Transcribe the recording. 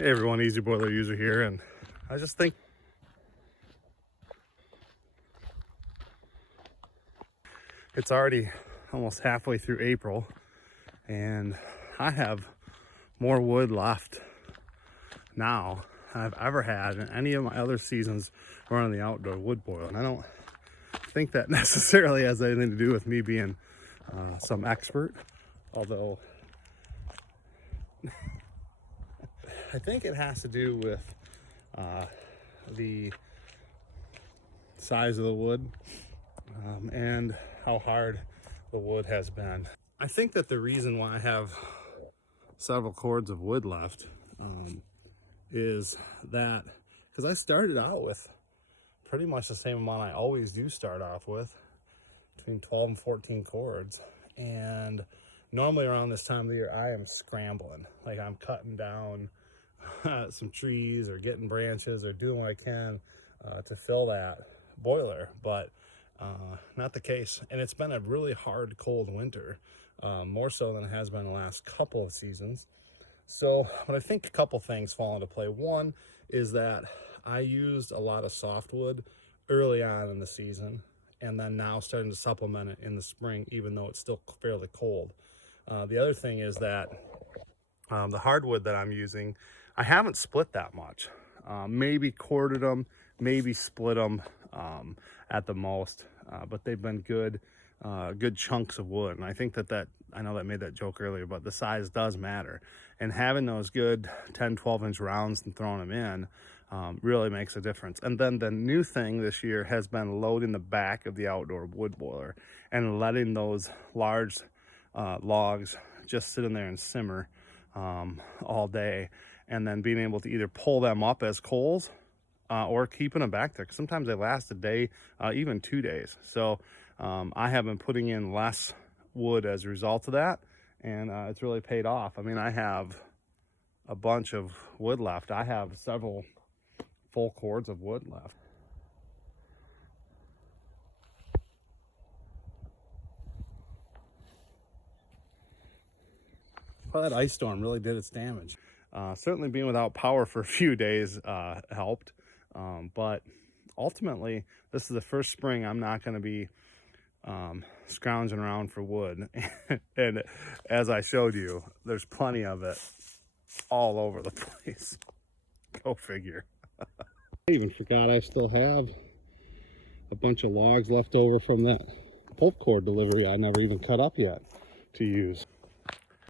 Hey everyone, Easy Boiler User here, and I just think it's already almost halfway through April, and I have more wood left now than I've ever had in any of my other seasons running the outdoor wood boiler. And I don't think that necessarily has anything to do with me being some expert, although I think it has to do with the size of the wood and how hard the wood has been. I think that the reason why I have several cords of wood left is that because I started out with pretty much the same amount I always do start off with, between 12 and 14 cords. And normally around this time of the year, I am scrambling. Like I'm cutting down some trees or getting branches or doing what I can to fill that boiler, but not the case. And it's been a really hard, cold winter, more so than it has been the last couple of seasons. So, but I think a couple things fall into play. One is that I used a lot of softwood early on in the season, and then now starting to supplement it in the spring, even though it's still fairly cold. The other thing is that the hardwood that I'm using, I haven't split that much. Maybe corded them, maybe split them at the most, but they've been good chunks of wood. And I think that I know that I made that joke earlier, but the size does matter. And having those good 10, 12-inch rounds and throwing them in really makes a difference. And then the new thing this year has been loading the back of the outdoor wood boiler and letting those large logs just sit in there and simmer all day, and then being able to either pull them up as coals or keeping them back there, because sometimes they last a day, even 2 days. So I have been putting in less wood as a result of that, and it's really paid off. I mean, I have a bunch of wood left. I have several full cords of wood left. Well, that ice storm really did its damage. Certainly being without power for a few days helped, but ultimately this is the first spring I'm not going to be scrounging around for wood. And as I showed you, there's plenty of it all over the place. Go figure. I even forgot I still have a bunch of logs left over from that pulp cord delivery I never even cut up yet to use.